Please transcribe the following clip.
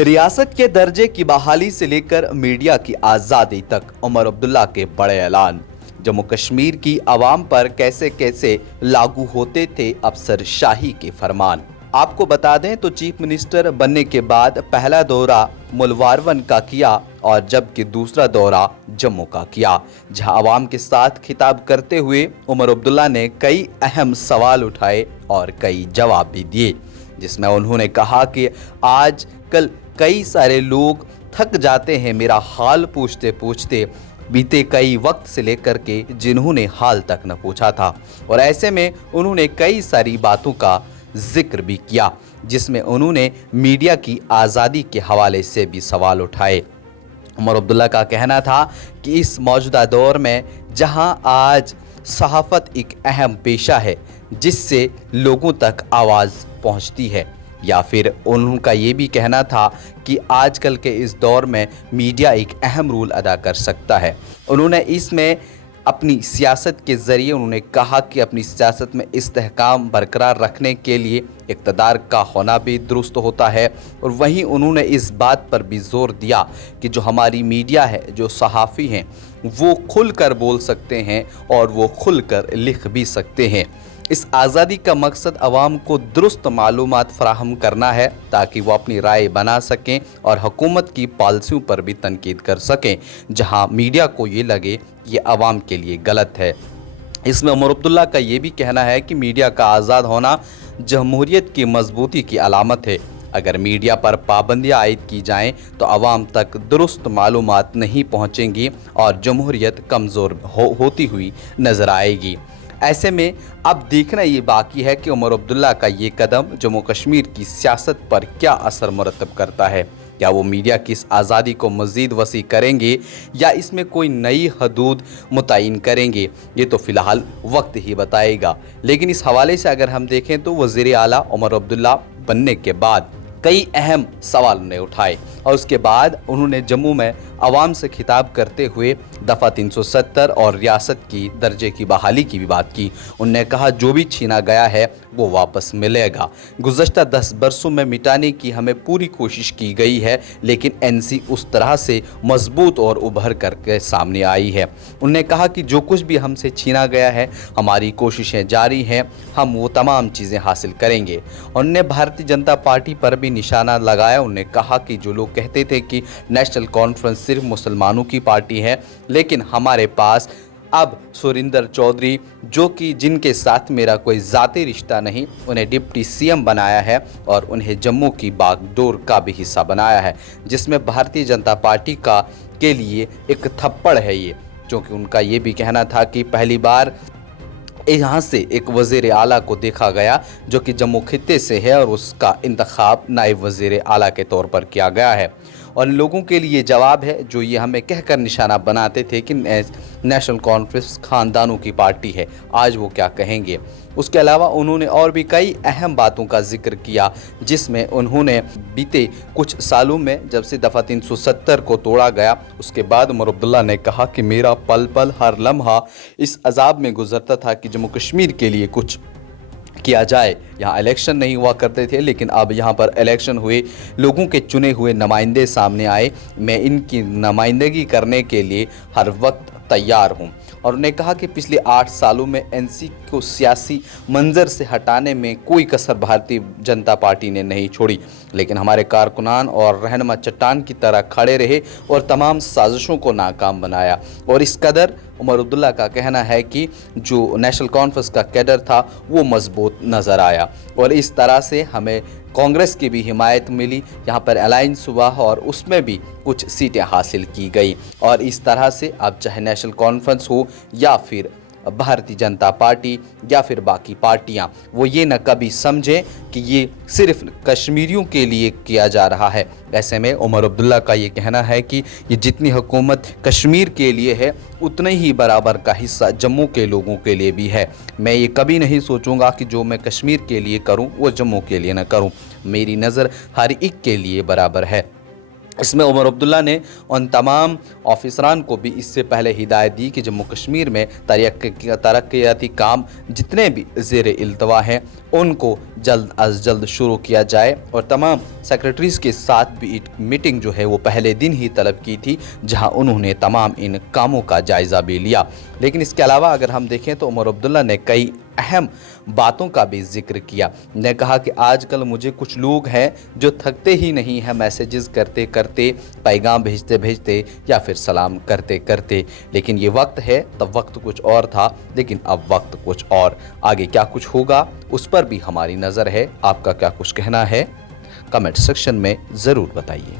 रियासत के दर्जे की बहाली से लेकर मीडिया की आज़ादी तक उमर अब्दुल्ला के बड़े ऐलान। जम्मू कश्मीर की आवाम पर कैसे कैसे लागू होते थे अफसरशाही के फरमान। आपको बता दें तो चीफ मिनिस्टर बनने के बाद पहला दौरा मुलवारवन का किया और जबकि दूसरा दौरा जम्मू का किया, जहां आवाम के साथ खिताब करते हुए उमर अब्दुल्ला ने कई अहम सवाल उठाए और कई जवाब भी दिए, जिसमें उन्होंने कहा कि आज कल कई सारे लोग थक जाते हैं मेरा हाल पूछते पूछते, बीते कई वक्त से लेकर के जिन्होंने हाल तक न पूछा था। और ऐसे में उन्होंने कई सारी बातों का जिक्र भी किया, जिसमें उन्होंने मीडिया की आज़ादी के हवाले से भी सवाल उठाए। उमर अब्दुल्ला का कहना था कि इस मौजूदा दौर में जहां आज सहाफ़त एक अहम पेशा है जिससे लोगों तक आवाज़ पहुंचती है, या फिर उनका ये भी कहना था कि आजकल के इस दौर में मीडिया एक अहम रोल अदा कर सकता है। उन्होंने इसमें अपनी सियासत के ज़रिए उन्होंने कहा कि अपनी सियासत में इस्तेहकाम बरकरार रखने के लिए इक़्तिदार का होना भी दुरुस्त होता है। और वहीं उन्होंने इस बात पर भी ज़ोर दिया कि जो हमारी मीडिया है, जो सहाफ़ी हैं, वो खुल कर बोल सकते हैं और वो खुल कर लिख भी सकते हैं। इस आज़ादी का मकसद आवाम को दुरुस्त मालूमात फराहम करना है ताकि वो अपनी राय बना सकें और हुकूमत की पॉलिसियों पर भी तनकीद कर सकें जहां मीडिया को ये लगे ये आवाम के लिए गलत है। इसमें उमर अब्दुल्ला का ये भी कहना है कि मीडिया का आज़ाद होना जमहूरियत की मजबूती की अलामत है। अगर मीडिया पर पाबंदियाँ आयद की जाएं तो आवाम तक दुरुस्त मालूमात नहीं पहुँचेंगी और जमहूरियत कमज़ोर होती हुई नज़र आएगी। ऐसे में अब देखना ये बाकी है कि उमर अब्दुल्ला का ये कदम जम्मू कश्मीर की सियासत पर क्या असर मुरतब करता है। क्या वो मीडिया की इस आज़ादी को मज़ीद वसी करेंगे या इसमें कोई नई हदूद मुतय्यन करेंगे, ये तो फ़िलहाल वक्त ही बताएगा। लेकिन इस हवाले से अगर हम देखें तो वज़ीर आला उमर अब्दुल्ला बनने के बाद कई अहम सवाल उन्होंने उठाए और उसके बाद उन्होंने जम्मू में आवाम से खिताब करते हुए दफ़ा 370 और रियासत की दर्जे की बहाली की भी बात की। उन्होंने कहा जो भी छीना गया है वो वापस मिलेगा। गुज़श्ता 10 बरसों में मिटाने की हमें पूरी कोशिश की गई है, लेकिन एनसी उस तरह से मजबूत और उभर करके सामने आई है। उन्होंने कहा कि जो कुछ भी हमसे छीना गया है हमारी कोशिशें जारी हैं, हम वो तमाम चीज़ें हासिल करेंगे। उन्होंने भारतीय जनता पार्टी पर भी निशाना लगाया। उन्होंने कहा कि जो लोग कहते थे कि नेशनल कॉन्फ्रेंस सिर्फ मुसलमानों की पार्टी है, लेकिन हमारे पास अब सुरिंदर चौधरी जो कि जिनके साथ मेरा कोई ज़ाती रिश्ता नहीं, उन्हें डिप्टी सीएम बनाया है और उन्हें जम्मू की बागडोर का भी हिस्सा बनाया है, जिसमें भारतीय जनता पार्टी का के लिए एक थप्पड़ है ये, क्योंकि उनका ये भी कहना था कि पहली बार यहाँ से एक वज़ीर आला को देखा गया जो कि जम्मू खित्ते से है और उसका इंतखाब नायब वज़ीर आला के तौर पर किया गया है। और लोगों के लिए जवाब है जो ये हमें कहकर निशाना बनाते थे कि नेशनल कॉन्फ्रेंस ख़ानदानों की पार्टी है, आज वो क्या कहेंगे। उसके अलावा उन्होंने और भी कई अहम बातों का जिक्र किया, जिसमें उन्होंने बीते कुछ सालों में जब से दफ़ा 370 को तोड़ा गया उसके बाद उमर अब्दुल्ला ने कहा कि मेरा पल पल हर लम्हा इस अजाब में गुजरता था कि जम्मू कश्मीर के लिए कुछ किया जाए। यहाँ इलेक्शन नहीं हुआ करते थे, लेकिन अब यहाँ पर इलेक्शन हुए, लोगों के चुने हुए नुमाइंदे सामने आए, मैं इनकी नुमाइंदगी करने के लिए हर वक्त तैयार हूँ। और उन्होंने कहा कि पिछले 8 सालों में एनसी को सियासी मंजर से हटाने में कोई कसर भारतीय जनता पार्टी ने नहीं छोड़ी, लेकिन हमारे कारकुनान और रहनुमा चट्टान की तरह खड़े रहे और तमाम साजिशों को नाकाम बनाया। और इस कदर उमर अब्दुल्ला का कहना है कि जो नेशनल कॉन्फ्रेंस का कैडर था वो मजबूत नज़र आया और इस तरह से हमें कांग्रेस की भी हिमायत मिली, यहाँ पर अलायंस हुआ और उसमें भी कुछ सीटें हासिल की गई। और इस तरह से अब चाहे नेशनल कॉन्फ्रेंस हो या फिर भारतीय जनता पार्टी या फिर बाकी पार्टियां, वो ये न कभी समझें कि ये सिर्फ कश्मीरियों के लिए किया जा रहा है। ऐसे में उमर अब्दुल्ला का ये कहना है कि ये जितनी हुकूमत कश्मीर के लिए है उतने ही बराबर का हिस्सा जम्मू के लोगों के लिए भी है। मैं ये कभी नहीं सोचूंगा कि जो मैं कश्मीर के लिए करूं वो जम्मू के लिए न करूं, मेरी नज़र हर एक के लिए बराबर है। इसमें उमर अब्दुल्ला ने उन तमाम ऑफिसरान को भी इससे पहले हिदायत दी कि जम्मू कश्मीर में तरक्याती काम जितने भी ज़ेर इल्तवा हैं उनको जल्द अज जल्द शुरू किया जाए और तमाम सेक्रेटरीज के साथ भी एक मीटिंग जो है वो पहले दिन ही तलब की थी, जहां उन्होंने तमाम इन कामों का जायज़ा भी लिया। लेकिन इसके अलावा अगर हम देखें तो उमर अब्दुल्ला ने कई अहम बातों का भी जिक्र किया। ने कहा कि आजकल मुझे कुछ लोग हैं जो थकते ही नहीं हैं मैसेजेस करते करते, पैगाम भेजते भेजते या फिर सलाम करते करते। लेकिन ये वक्त है, तब वक्त कुछ और था, लेकिन अब वक्त कुछ और। आगे क्या कुछ होगा उस पर भी हमारी नज़र है। आपका क्या कुछ कहना है कमेंट सेक्शन में ज़रूर बताइए।